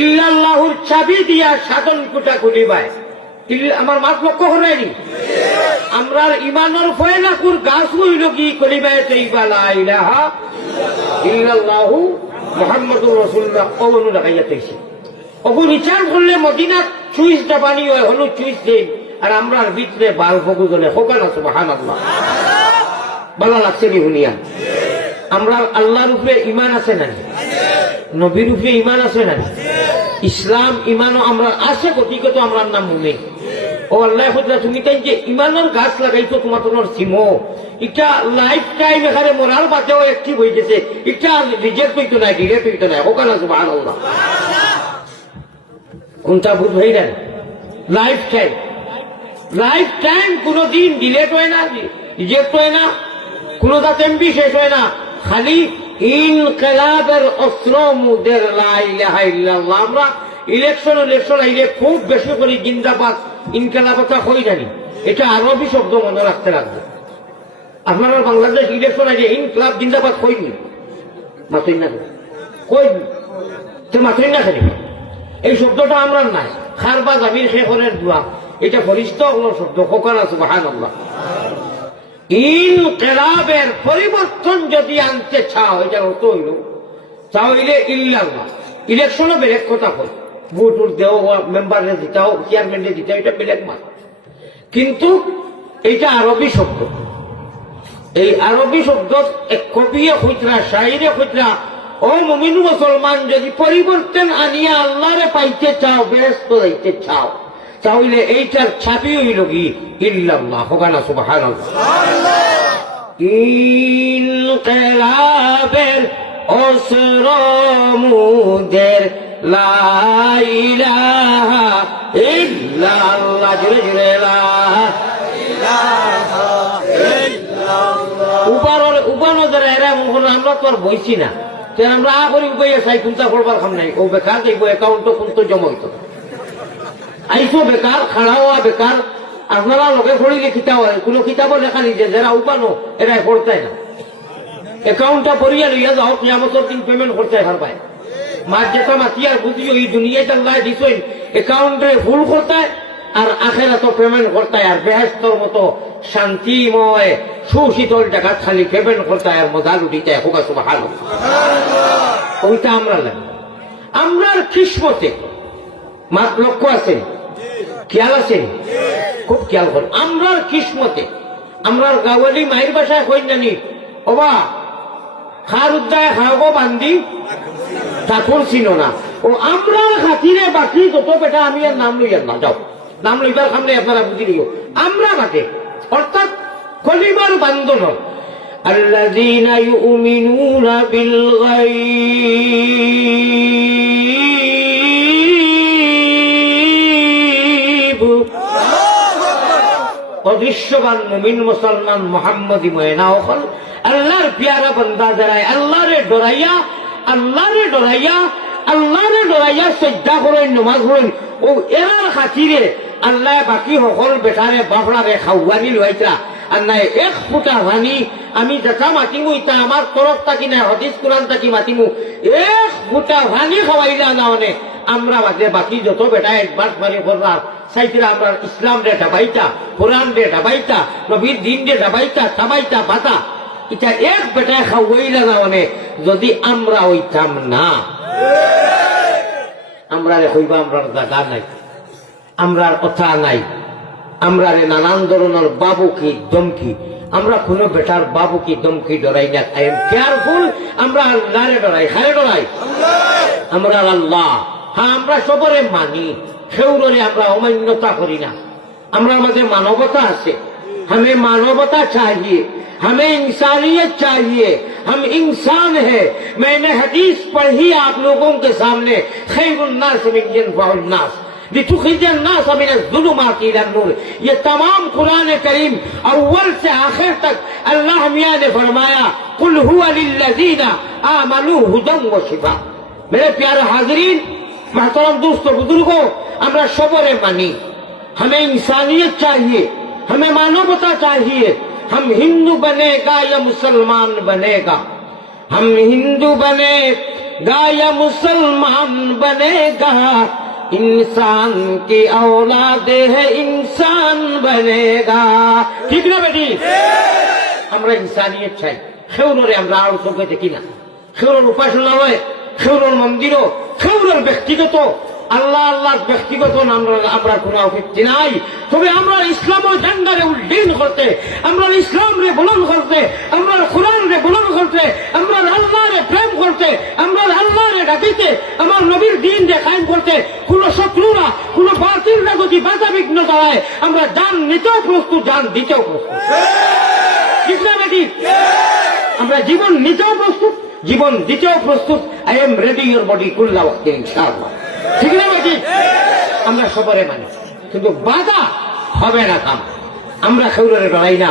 ইল্লাল্লাহুর চাবি দিয়া সাধন কুটা খুলিবায়। আমার মাত লক্ষ্য করায়নি। আমরা ইমানের ফয়লাকুর গাছ হইল কি কলিমায়ে তাইয়্যিবা লা ইলাহা ইল্লাল্লাহু মুহাম্মাদুর রাসূলুল্লাহ কওলু লাগাইয়া তাইছে। ওগো বিচার করলে মদিনা চুইস দাবানি হয় হলো চুইস দেন আর আমরা ভিতরে বাল ফগু জ্বলে হোকানা সুবহানাল্লাহ। ভালো লাগছে নি শুনিয়া? আমরা আল্লাহর উপরে ইমান আছে না? নবীর উপরে ইমান আছে না? ইসলাম ইমানও আমরা আছে গতিগত আমরা নাম মুমিন। ও আল্লাহ খুদরা তুমি তাই যে ইমানের গাছ লাগাইছো তোমার তোমার সিমো এটা লাইফ টাইম এখানে মরার বাদেও অ্যাক্টিভ হয়ে গেছে। এটা রিজেক্ট হইতো না, ডিলেট হইতো না। ওখানে সুবহানাল্লাহ। কোনটা বুঝ ভাই না? লাইফ টাইম কোনদিন ডিলেট হয় না, রিজেক্ট হয় না, কোন এমবি শেষ হয় না। খালি ইনকিলাবের অস্ত্র মুদের লা ইলাহা ইল্লাল্লাহ। আমরা ইলেকশন আইলে খুব বেশি করে জিন্দাবাদ ইনকিলাবটা হই জানি। এটা আরবি শব্দ মনে রাখতে লাগবে। আপনারা বাংলাদেশ ইলেকশন আইলে ইনকিলাব জিন্দাবাদ হইনি মাতই না কইনি তো মাতই না খালি এই শব্দটা আমরা নাই। খারবা জামির শেখরের দোয়া এটা ফরিস্ত হলো শব্দ কোকানা সুবহানাল্লাহ। ইনকিলাবের পরিবর্তন যদি আনতে চাও এটার অর্থ হইল তাহলে ইল্লাল্লাহ। ইলেকশনও বেলেগ কথা হয়, ভোট দেও মেম্বারে দিতাও চেয়ারম্যানে দিতাও এটা বেলেগ মাস, কিন্তু এটা আরবি শব্দ। এই আরবি শব্দ এক কবিয়ে খুচরা শাইরে খুচরা ও মুমিন মুসলমান যদি পরিবর্তন আনিয়া আল্লাহরে পাইতে চাও বেহেশত যাইতে চাও তাহলে এইটার ছাবি হইল কি ইল্লাল্লাহ। হোকানা সুবহানাল্লাহ। ইনকিলাবের অস্ত্র মুদের লা ইলাহা ইল্লাল্লাহ। জোরে জোরে লা ইলাহা ইল্লাল্লাহ। উপানো যারা এরা আমরা তো আর বইছি না, আমরা আ করি উপাইয়া চাই কোনটা করবার খাম নাই। ও বেকার যাইব অ্যাকাউন্টও কোনটা জমা হইত আইসো বেকার খাড়া হওয়া বেকার। আপনারা লোকে পড়িলে কিতাব হয় কোনো কিতাবও লেখা নিছে যারা উপানো এরা পড়তায় না। অ্যাকাউন্টটা পড়িয়া লইয়া যাও কিয়ামতের দিন পেমেন্ট করতে পারবাই। মাছ যেটা মাতিয়ার বুঝিও এই দুনিয়াটা আল্লাহ দিছই অ্যাকাউন্টে ফুল করতায় আর আখেরাতও পেমেন্ট করতায় আর বেহেশতর মতো শান্তিময় সুশীতল জায়গা খালি পেমেন্ট করতায় আর মজা লুটিতে হোকা সুবহানাল্লাহ। ওইটা আমরা লাগে আমরার কিসমতে মাত লক্ষ্য আছেন, খেয়াল আছেন, খুব খেয়াল করেন। আমরার কিসমতে আমরার গাওয়ালি মায়ের বাসায় কই জানি ওবা খার উদ্দায় খাওয়াবো বান্দি ঠাকুর ছিল না। ও আমরার খাতিরে বাকি যত বেটা আমি আর নাম লইয়ার না যাও নাম লইবার সামনে আপনারা বুঝি নিও আমরা বাটে অর্থাৎ কলিমার বান্ধন আল্লাযীনা ইউমিনুনা বিল গায়ব। অদৃশ্যবান মুমিন মুসলমান মুহাম্মদী ময়না হল আল্লাহর প্যারা বান্দা যারা আল্লাহরে ডরাইয়া সজ্জা করেন নমাজ পড়েন ও এর খাতিরে আল্লাহ বাকি সকল বেটারে বাপড়ারে খাওয়ানি লইতা আর নাই এক ফুটা ভানি আমি দেখা মাতিমু ইটা আমার তরফ থাকি নাই হাদিস কোরআন থাকি মাতিমু এক ফুটা ভানি খাওয়াইলা না মানে আমরা বাদে বাকি যত বেটা একবার মারি করবার সাইতিরা আমরা ইসলাম রে ডাবাইতা কোরআন রে ডাবাইতা নবীর দিন রে ডাবাইতা থাবাইতা বাতা এটা এক বেটায় খাওয়াইলা না মানে যদি আমরা হইতাম না আমরা রে হইবা আমরা দাদা নাই আমরার কথা নাই আমরা রে নানান ধরনের বাবু কি দমকি আমরা কোনো বেটার বাবু কি দমকি ডরাই না। I am careful. আমরা আল্লাহরে ডরাই। কারে ডরাই? আমরা আল্লাহ। হ্যাঁ আমরা সবরে মানি, সেউরে আমরা অমান্যতা করি না। আমরা আমাদের মানবতা আছে, हमें मानवता चाहिए, हमें इंसानियत चाहिए, हम इंसान हैं। मैंने हदीस पढ़ी आप लोगों के सामने खैरुन्नास मिन जिन्नास लितुखरिजन्नास मिन ज़ुलुमाति इलन नूर। ये तमाम कुरान करीम अव्वल से आखिर तक अल्लाह मियां ने फरमाया कुल हुवा लिल्लज़ीना आमनू हुदन व शिफा। मेरे प्यारे हाज़रीन महतरम दोस्तों बुजुर्गों আমরা সবরে মানি। हमें इंसानियत चाहिए, हमें मानवता चाहिए। हम हिंदू बनेगा या मुसलमान बनेगा, हम हिंदू बने गाया मुसलमान बनेगा इंसान की औलाद है इंसान बनेगा ठीक ना बेटी আমরা ইনসানিয়ত চাই খেউরে আমরা আর চোখে দেখি না খেউরের উপাসনালয় খেউরের মন্দিরও খেউরের ব্যক্তিগত আল্লাহ আল্লাহ ব্যক্তিগত আমরা কোনো আপত্তি নাই তবে আমরা ইসলাম ও জান্ডারে উল্লেখ করতে আমরা ইসলাম রে বলন করতে আমরা কোরআন রে বলন করতে আমরা আল্লাহ রে প্রেম করতে আমরা আল্লাহ রে ডাকিতে আমার নবীর দিন রে কায়েম করতে কোন শত্রুরা কোন বাতিলরা যদি বাধা বিঘ্ন দাঁড়ায় আমরা জান নিতেও প্রস্তুত জান দিতেও প্রস্তুত ঠিক না বেটি আমরা জীবন নিতেও প্রস্তুত জীবন দিতেও প্রস্তুত I am ready your body কুল্লা ওয়াক্তে ইনশাআল্লাহ ঠিক না বেটি আমরা সবারে মানি কিন্তু বাধা হবে না কাম আমরা খেউরে বেড়াই না